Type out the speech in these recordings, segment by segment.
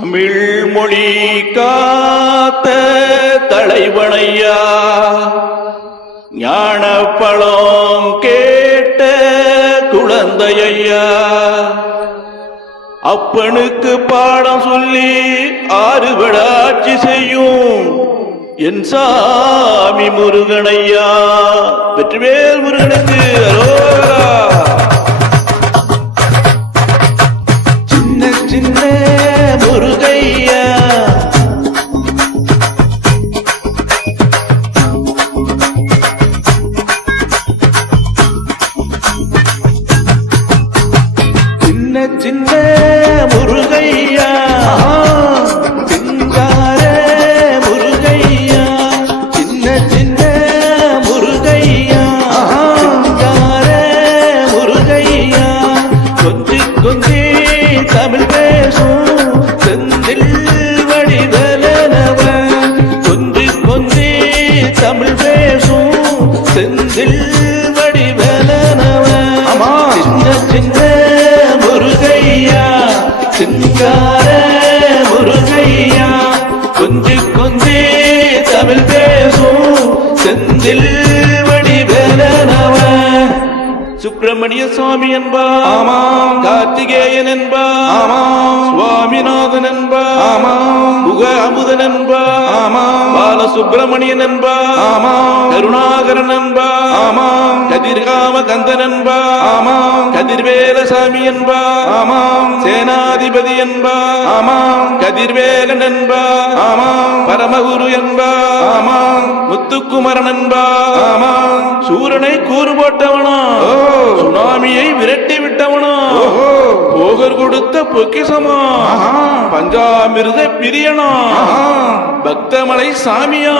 தமிழ் மொழி காத்த தலைவனையா, ஞானப்பழம் கேட்ட குழந்தையா, அப்பனுக்கு பாடம் சொல்லி ஆறுபடாட்சி செய்யும் என் சாமி முருகனையா. வெற்றிவேல் முருகனுக்கு அரோகரா. சின்ன சின்ன முருகையா, சின்ன சின்ன முருகையா, சிங்கார முருகையா, சின்ன சின்ன முருகையா, சிங்கார முருகையா, கொஞ்சி கொஞ்சி தமிழ் பேசும் செந்தில் வடிவலனவன், கொஞ்சி கொஞ்சி தமிழ் பேசும் செந்தில் வடிவலனவன், சின்ன சின்ன முருகையா, சிங்கார முருகையா, கொஞ்சி கொஞ்சி தமிழ் பேசும் செந்தில் வடிவேலனவன். சுப்பிரமணிய சுவாமி என்பா, கார்த்திகேயன் என்பா, சுவாமிநாதன் என்பா, முக அமுதன் என்பா, பாலசுப்பிரமணியன் என்பா, கருணாகரன் என்பா, கதிர்காம கந்தன் என்பா, கதிர்வேலசாமி என்பா, சேனாதிபதி என்பா, கதிர்வேலன் என்பா, பரமகுரு என்பா, முத்துக்குமரன் என்பா, சூரனை கூறு போட்டவனா, சுனாமியை விரட்டி விட்டவனா, போகர் கொடுத்த பொக்கிசமா, பஞ்சாமிர்த பிரியனா, பக்தமலை சாமியா,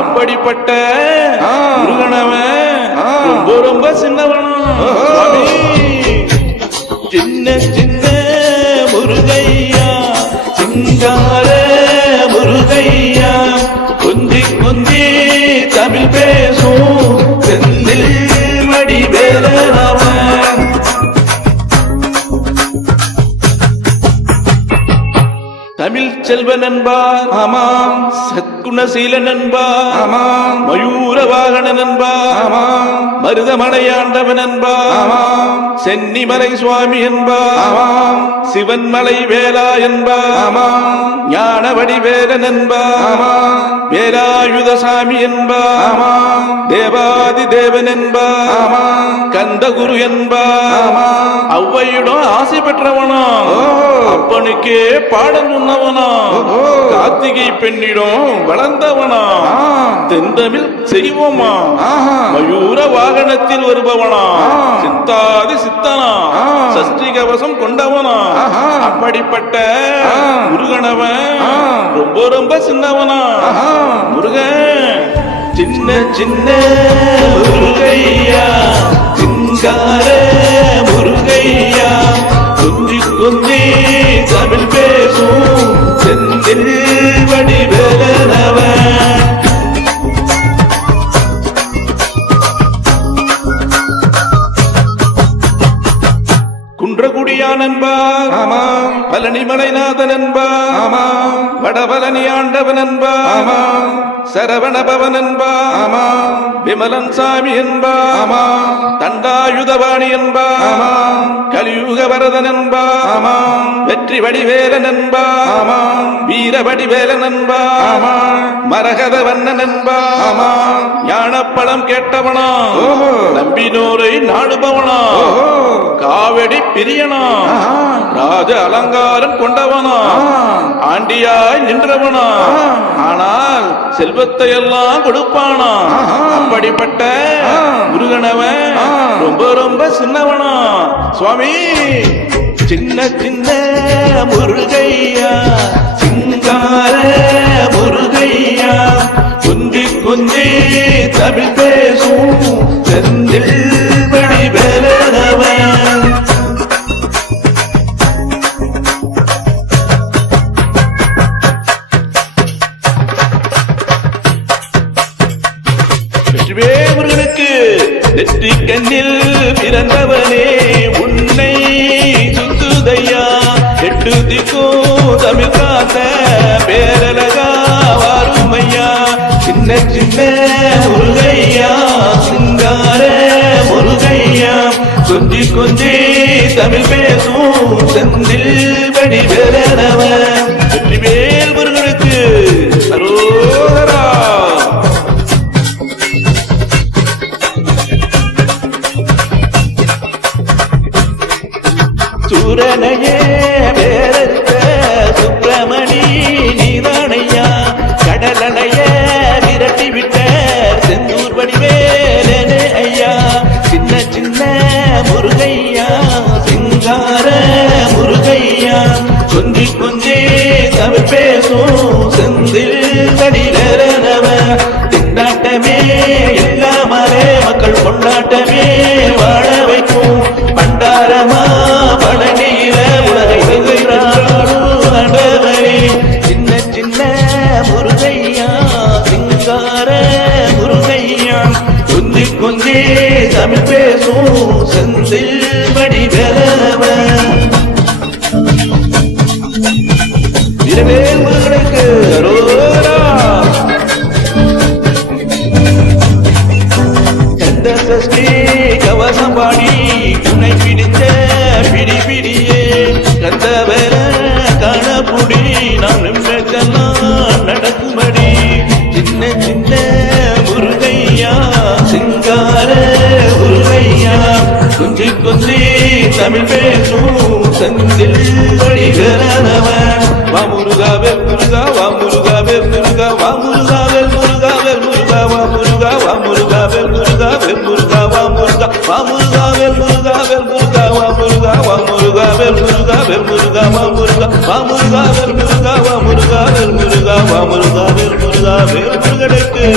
அப்படிப்பட்ட முருகனவன் ரொம்ப ரொம்ப சின்னவனா. சின்ன சின்ன முருகையா, சிங்கார முருகையா, கொஞ்சி கொஞ்சி தமிழ் பேசும் செந்தில் வடிவேலனவன். தமிழ் செல்வன் என்பார், சத்குணசீலன் என்பார், மயூர வாகனன் என்பார், மருதமலையாண்டவன் என்பார், சென்னிமலை சுவாமி என்பார், சிவன்மலை வேலா என்பார், ஞானவடிவேலன் என்பார், வேலாயுதசாமி என்பார், தேவாதி தேவன் என்பார், கந்தகுரு என்பார், ஔவையிடம் ஆசை பெற்றவனா, அப்பனுக்கே பாடம் சொன்னவனா, கார்த்திகை பெண்ணிடம் வளர்ந்தவனா, தென்தமிழ் செய்வோமா, மயூர வாகனத்தில் வருபவனா, சித்தாதி சித்தனா, சஷ்டி கவசம் கொண்டவனா, அப்படிப்பட்ட முருகனவன் ரொம்ப ரொம்ப சின்னவனா. முருகன் சின்ன சின்ன முருகையா, சிங்கார முருகையா, கொஞ்சி கொஞ்சி தமிழ் பேசும் செந்தில் வடிவேலனவன். குன்றகுடியான் என்பார், பழனிமலைநாதன் என்பார், வடபழனி ஆண்டவன் என்பார், சரவணபவன் என்பார், விமலன் சாமி என்பார், தண்டாயுதபாணி என்பார், கலியுக வரதன் என்பார், வெற்றி வடிவேலன் என்பார், வீர வடிவேலன் என்பார், மரகத வண்ணன் என்பார், ஞானப்பழம் கேட்டவனா, நம்பினோரை நாடுபவனா, காவடி பிரியனா, ராஜ அலங்காரம் கொண்டவனா, ஆண்டியாய் நின்றவனா, ஆனால் செல்வத்தை எல்லாம் கொடுப்பானா, அப்படிப்பட்ட முருகனவன் ரொம்ப ரொம்ப சின்னவனா. சுவாமி சின்ன சின்ன முருகையா, சிங்கார முருகையா, கொஞ்சி கொஞ்சி தமிழ் பேசும் செந்தில் வடிவேலனவன். முருகனுக்கு நெற்றி கண்ணில் பிறந்தவனே உன்னை சுத்துதையா, எட்டு உயிருக்கும் தமிழ் காத்த பேரழகா வாருமையா சின்ன சின்ன முருகையா சிங்கார முருகையா கொஞ்சி கொஞ்சி தமிழ் பேசும் செந்தில் வடிவேலனவன் வெற்றிவேல் முருகனுக்கு அரோகரா. சூரனையே பேரறுத்த சுப்பிரமணி நீதானையா கடலனைய விரட்டி விட்ட செந்தூர் வடிவேலனே ஐயா சின்ன சின்ன முருகையா சிங்கார முருகையா கொஞ்சி கொஞ்சி தமிழ் பேசும் செந்தில் வடிவேலனவன் திண்டாட்டமே இல்லாமலே மக்கள் கொண்டாட்டமே வாழ வைக்கும் பண்டாரமா பழனியில உலகை ஆண்டவரே சின்ன சின்ன முருகையா சிங்கார முருகையா கொஞ்சி கொஞ்சி தமிழ் பேசும் செந்தில் வடிவேலனவன் இரவேல் முருகனுக்கு அரோகரா. சஷ்டி கவசம் பாடி துணை பிடித்த பிடி பிடியே கந்தவர காணப்புடி நாம் நின்றதெல்லாம் நடக்கும்படி சின்ன சின்ன முருகையா சிங்கார முருகையா கொஞ்சி கொஞ்சி தமிழ் பேசும் செந்தில் வடிவேலனவன் வா முருகாவேல் முருகா வா முருகாவேல் முருகா வா முருகாவேல் முருகாவேல் முருகா வா முருகா வா முருகாவேல் முருகாவேல் முருகா வா முருகா வா முருகாவேல் முருகாவேல் முருகா வா முருகா வா முருகாவேல் முருகாவேல் முருகா வா முருகா வா முருகாவேல் முருகா வா முருகாவேல் முருகா வா முருகாவேல் முருகாவேல் முருகனுக்கு